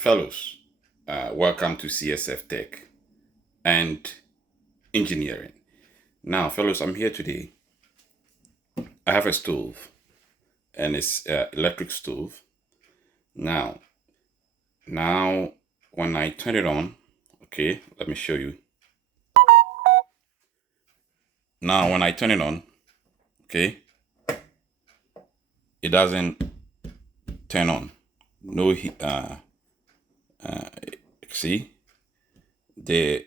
Fellows, welcome to CSF Tech and Engineering. Now, fellows, I'm here today. I have a stove, and it's electric stove. Now, when I turn it on, okay, let me show you. Now, when I turn it on, okay, it doesn't turn on. No heat. See, the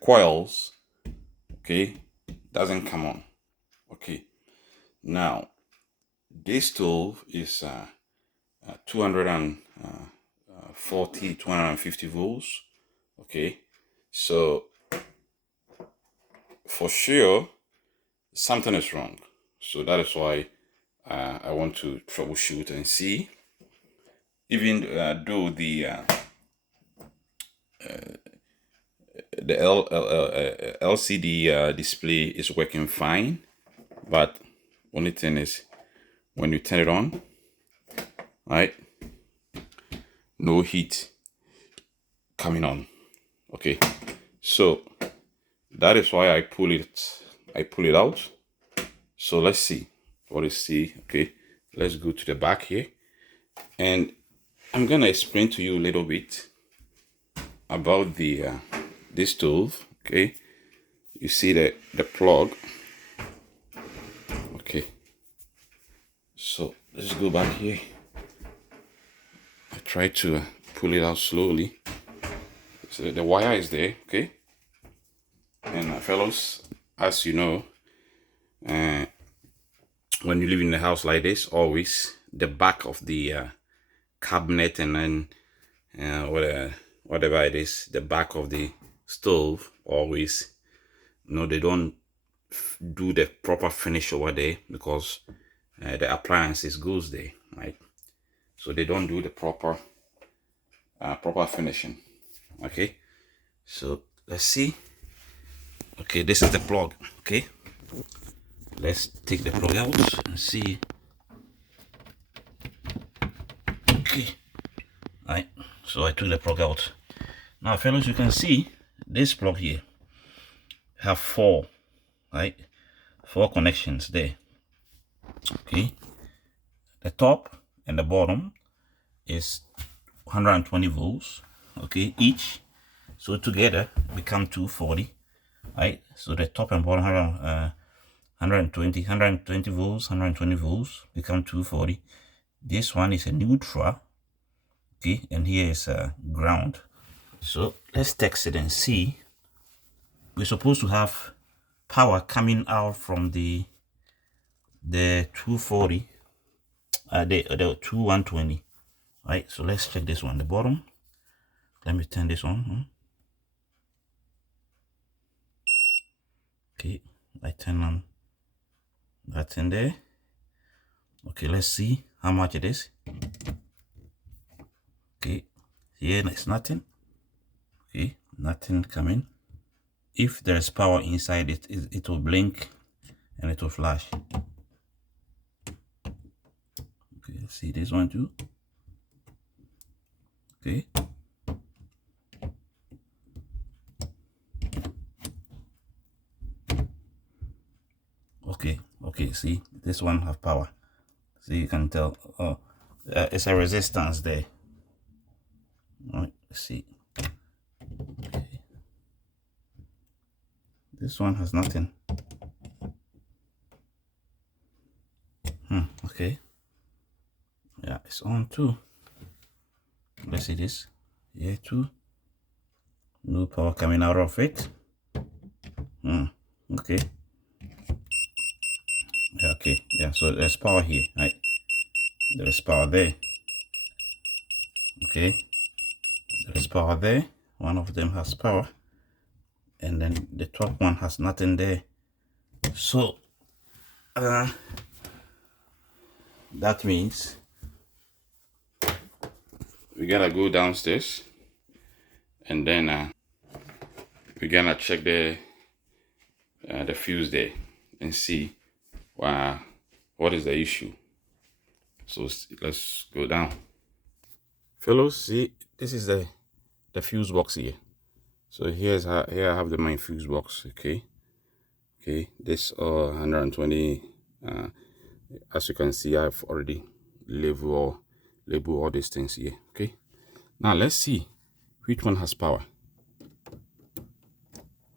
coils, okay, doesn't come on. Okay, now this stove is 250 volts. Okay, so for sure something is wrong. So that is why I want to troubleshoot and see. Even though the LCD display is working fine, but only thing is when you turn it on, right, no heat coming on. Okay, so that is why I pull it out. So let's see what is see. Okay, let's go to the back here, and I'm gonna explain to you a little bit about the this stove. Okay, you see the plug. Okay, so let's go back here. I try to pull it out slowly. So the wire is there. Okay, and fellows, as you know, when you live in a house like this, always the back of the cabinet, and then whatever it is, the back of the stove, always, they don't do the proper finish over there, because the appliances goes there, right? So they don't do the proper finishing. Okay, so let's see. Okay, this is the plug. Okay, let's take the plug out and see. Okay, right, so I took the plug out. Now, fellows, you can see this plug here have four connections there. Okay, the top and the bottom is 120 volts, okay, each. So together become 240, right? So the top and bottom 120 volts, 120 volts become 240. This one is a neutral, okay, and here is a ground. So let's test it and see. We're supposed to have power coming out from the 240, the 2120, right? So let's check this one, the bottom. Let me turn this on. Okay, I turn on that in there. Okay, let's see how much it is. Okay, here it's nothing. Okay, nothing coming. If there is power inside it, it will blink and it will flash. Okay, let's see this one too. Okay. Okay, see, this one have power. See, you can tell, it's a resistance there. All right, let's see. Okay. This one has nothing. Okay. Yeah, it's on too. Let's see this. Here too. No power coming out of it. Okay. Okay, yeah, so there's power here, right? There's power there. Okay, there's power there. One of them has power, and then the top one has nothing there. So that means we gotta go downstairs, and then we're gonna check the fuse there and see what is the issue. So let's go down. Fellows, see, this is the fuse box here. So here I have the main fuse box. Okay, this 120. As you can see, I've already labeled all these things here. Okay, now let's see which one has power.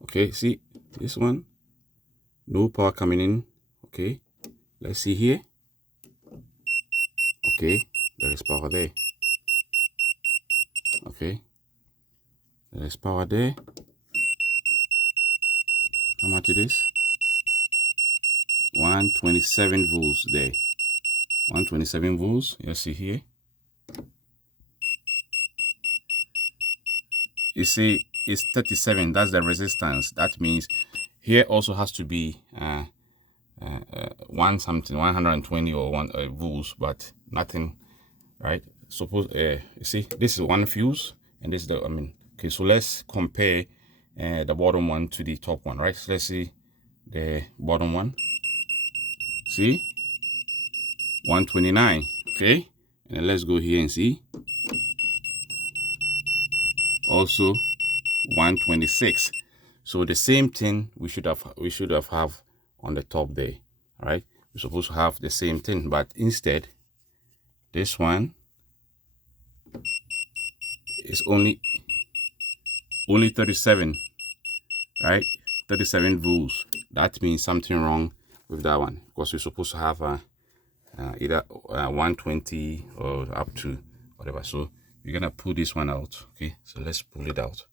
Okay, see this one, no power coming in. Okay, let's see here. Okay, there is power there. Okay, there is power there. How much it is? 127 volts there. 127 volts. You see here. You see, it's 37. That's the resistance. That means here also has to be one something, 120 or one volts, but nothing, right? Suppose you see, this is one fuse, and this is the okay. So let's compare the bottom one to the top one, right? So let's see the bottom one. See, 129. Okay, and then let's go here and see. Also 126. So the same thing we should have on the top there. All right, we're supposed to have the same thing, but instead this one is only 37, right? 37 volts. That means something wrong with that one, because we're supposed to have either 120 or up to whatever. So we're gonna pull this one out. Okay, so let's pull it out.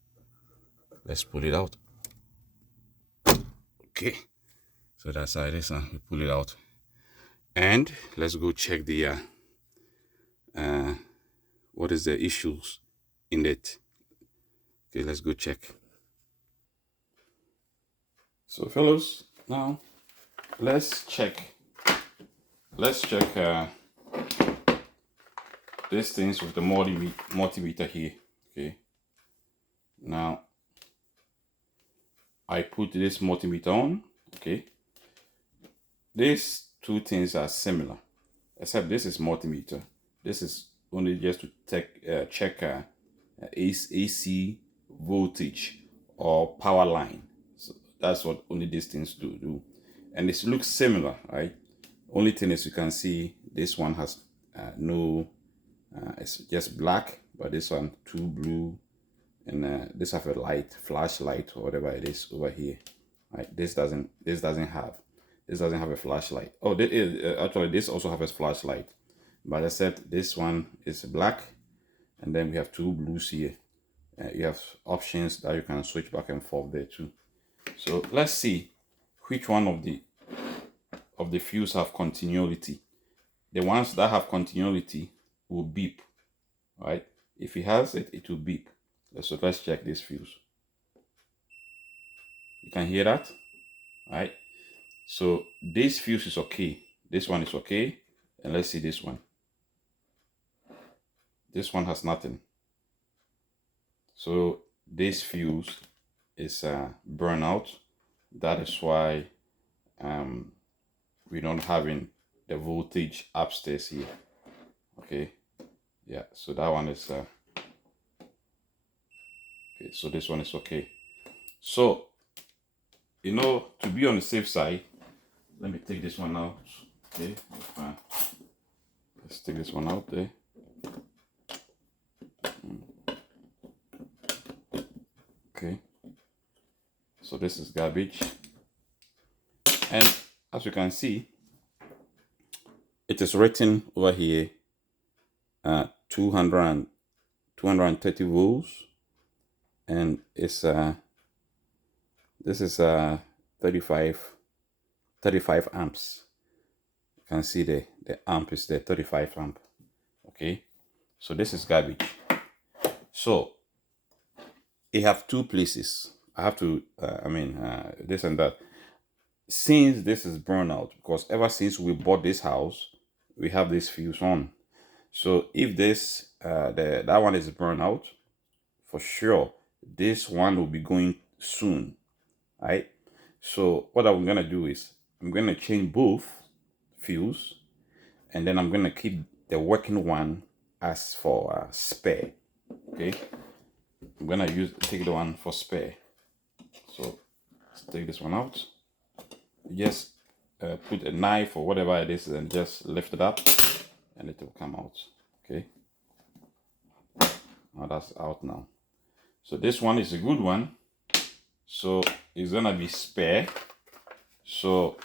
Okay, so that's how it is. We pull it out, and let's go check the what is the issues in it. Okay, let's go check. So fellows, now let's check these things with the multimeter here. Okay, now I put this multimeter on. Okay, these two things are similar, except this is multimeter. This is only just to check AC voltage or power line. So that's what only these things do, and it looks similar, right? Only thing is, you can see this one has no, it's just black, but this one two blue, and this have a light, flashlight or whatever it is over here. Right? This doesn't have a flashlight. Oh, actually this also has a flashlight, but except this one is black, and then we have two blues here. You have options that you can switch back and forth there too. So let's see which one of the fuse have continuity. The ones that have continuity will beep, right? If it has it, it will beep. So let's check this fuse. You can hear that, right? So this fuse is okay. This one is okay. And let's see this one. This one has nothing. So this fuse is burnout. That is why we don't having the voltage upstairs here. Okay, yeah, so that one is okay, so this one is okay. So to be on the safe side, let me take this one out. Okay, let's take this one out there. Okay, so this is garbage, and as you can see, it is written over here 230 volts, and it's this is 35 amps. You can see the amp is the 35 amp. Okay, so this is garbage. So it have two places. I have to this and that. Since this is burnout, because ever since we bought this house, we have this fuse on. So if this that one is burnout, for sure this one will be going soon, right? So what I'm gonna do is I'm gonna change both fuse, and then I'm gonna keep the working one as for spare. Okay, I'm gonna take the one for spare. So let's take this one out. Just put a knife or whatever it is and just lift it up and it will come out. Okay, now that's out now. So this one is a good one, so it's gonna be spare. So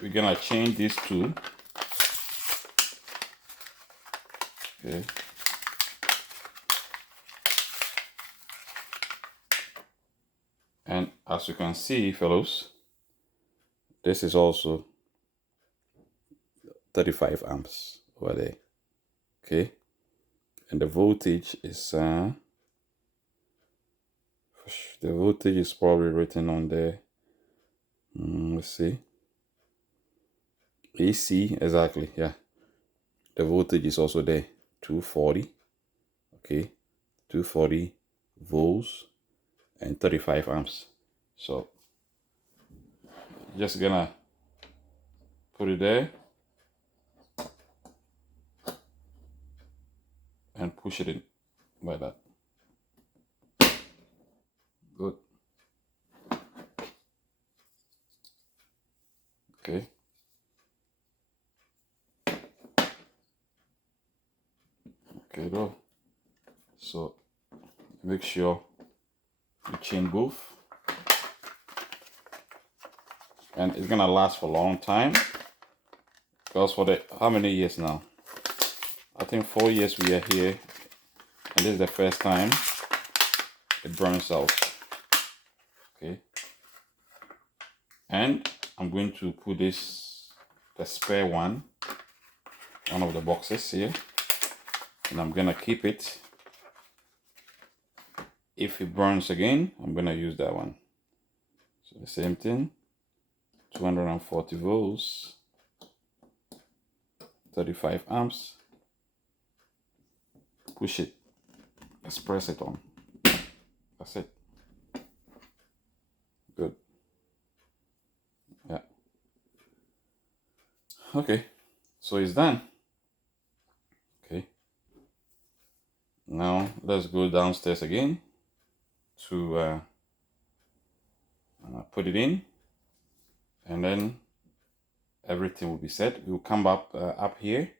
we're gonna change these two. Okay, and as you can see, fellows, this is also 35 amps over there. Okay, and the voltage is probably written on there. Let's see. AC, exactly, yeah. The voltage is also there, 240. Okay, 240 volts and 35 amps. So just gonna put it there and push it in like that. Good. Okay. Okay, though. So make sure you chain both, and it's gonna last for a long time, because for the how many years now? I think 4 years we are here, and this is the first time it burns out. Okay, and I'm going to put the spare one of the boxes here, and I'm gonna keep it. If it burns again, I'm gonna use that one. So the same thing, 240 volts, 35 amps. Push it, let's press it on. That's it. Good. Yeah. Okay, so it's done. Okay, now let's go downstairs again to put it in, and then everything will be set. We'll come up here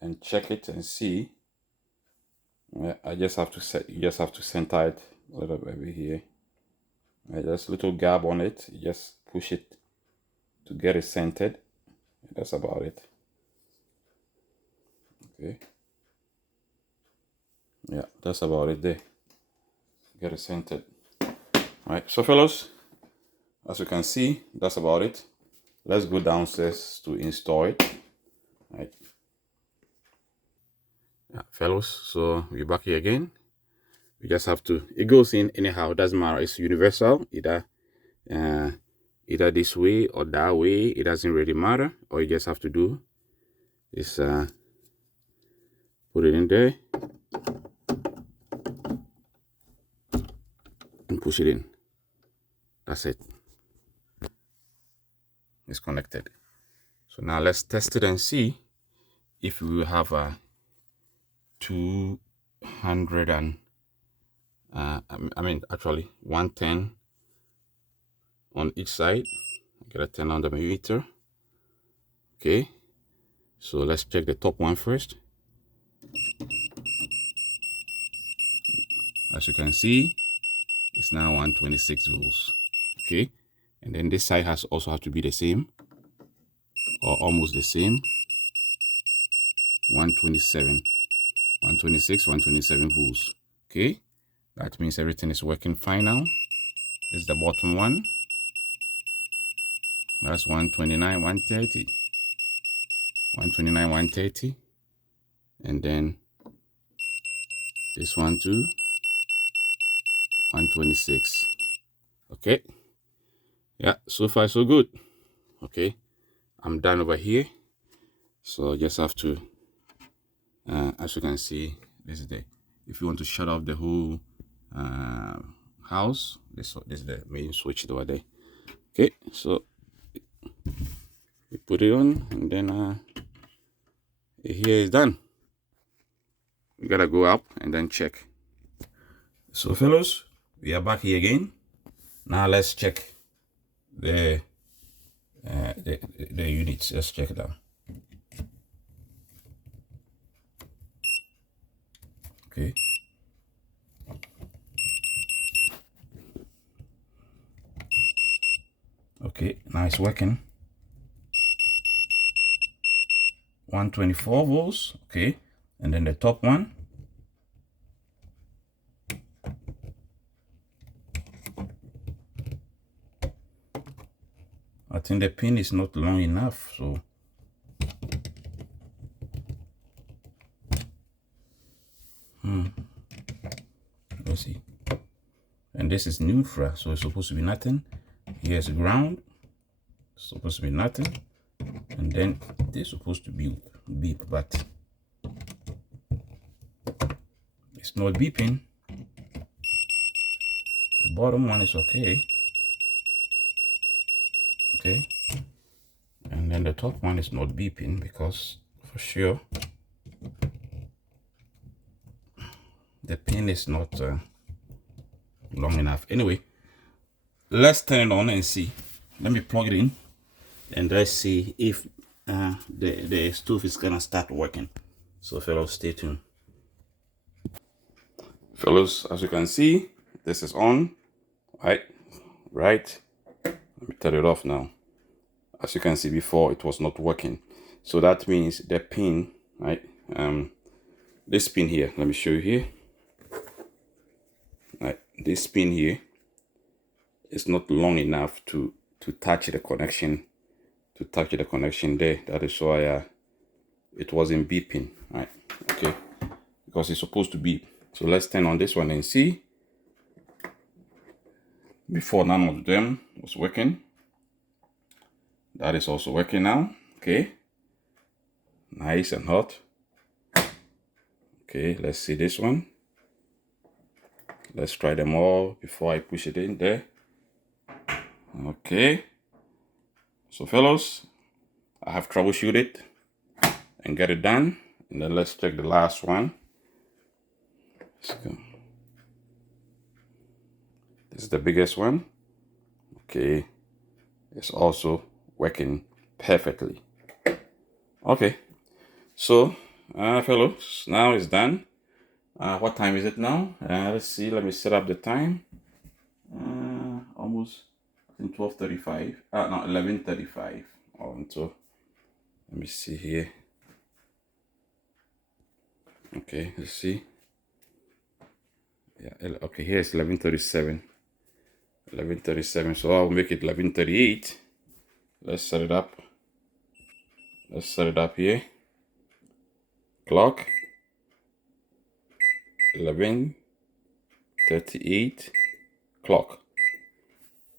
and check it and see. I just have to you just have to center it a little bit over here. There's a little gap on it. You just push it to get it centered. That's about it. Okay. Yeah, that's about it there. Get it centered. Alright, so fellows, as you can see, that's about it. Let's go downstairs to install it. Right. Yeah, fellows, so we're back here again. You just have to, it goes in anyhow, doesn't matter. It's universal, either this way or that way. It doesn't really matter. All you just have to do is put it in there and push it in. That's it. It's connected. So now let's test it and see if we will have a 200 and actually 110 on each side. I gotta turn on the meter. Okay, so let's check the top one first. As you can see, it's now 126 volts. Okay, and then this side also have to be the same or almost the same. 126, 127 volts. Okay, that means everything is working fine now. This is the bottom one. That's 129, 130. 129, 130. And then this one too, 126. Okay. Yeah, so far so good. Okay, I'm done over here. So just have to, as you can see, this is if you want to shut off the whole house, this is the main switch over there. Okay, so we put it on, and then here is done. gotta go up and then check. So fellows, we are back here again. Now let's check the units. Let's check it out. Okay. Okay, now it's working. 124 volts. Okay, and then the top one. I think the pin is not long enough, so let's see. And this is neutral, so it's supposed to be nothing. Here's ground, it's supposed to be nothing, and then this is supposed to be beep, but it's not beeping. The bottom one is okay. Okay, and then the top one is not beeping because for sure the pin is not long enough. Anyway, let's turn it on and see. Let me plug it in and let's see if the stove is gonna start working. So fellows, stay tuned. Fellows, as you can see, this is on. Right. Let me turn it off now. As you can see, before it was not working, so that means the pin, right, this pin here, let me show you here, right, this pin here is not long enough to touch the connection, there. That is why it wasn't beeping, right? Okay, because it's supposed to beep. So let's turn on this one and see. Before, none of them was working. That is also working now. Okay, nice and hot. Okay, let's see this one. Let's try them all before I push it in there. Okay, so fellows, I have troubleshooted and get it done, and then let's check the last one. Let's go. This is the biggest one. Okay, it's also working perfectly. Okay, so fellows, now it's done. What time is it now? Let's see. Let me set up the time. Almost, I think 12:35. No, 11:35. So let me see here. Okay, let's see. Yeah, okay, here it's 11:37. 11:37. So I'll make it 11:38. Let's set it up. Let's set it up here. Clock. 11:38. Clock.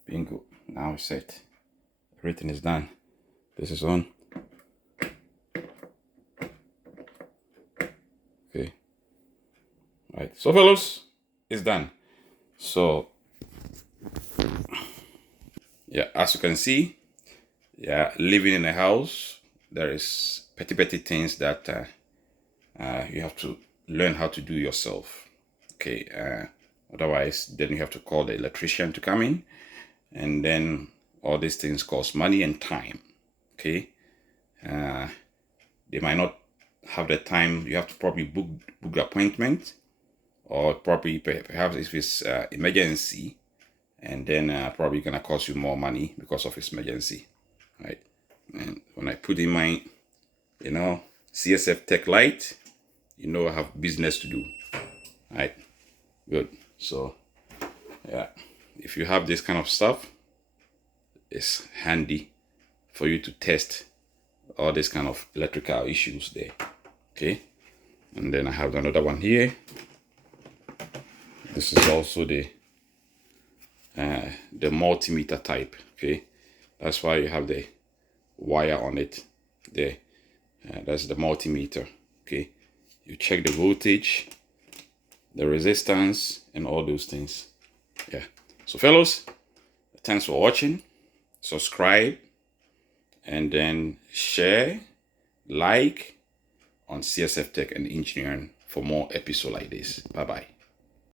Bingo. Now it's set. Everything is done. This is on. Okay. Right. So fellows, it's done. So yeah, as you can see, yeah, living in a house, there is petty things that you have to learn how to do yourself. Okay, otherwise then you have to call the electrician to come in, and then all these things cost money and time. Okay, they might not have the time. You have to probably book the appointment, or probably perhaps if it's emergency, and then probably gonna cost you more money because of its emergency, right? And when I put in my, CSF Tech Light, I have business to do, right? Good. So yeah, if you have this kind of stuff, it's handy for you to test all this kind of electrical issues there. Okay, and then I have another one here. This is also the multimeter type. Okay, that's why you have the wire on it there. That's the multimeter. Okay, you check the voltage, the resistance, and all those things. Yeah. So fellows, thanks for watching. Subscribe, and then share, like on CSF Tech and Engineering for more episodes like this. Bye bye.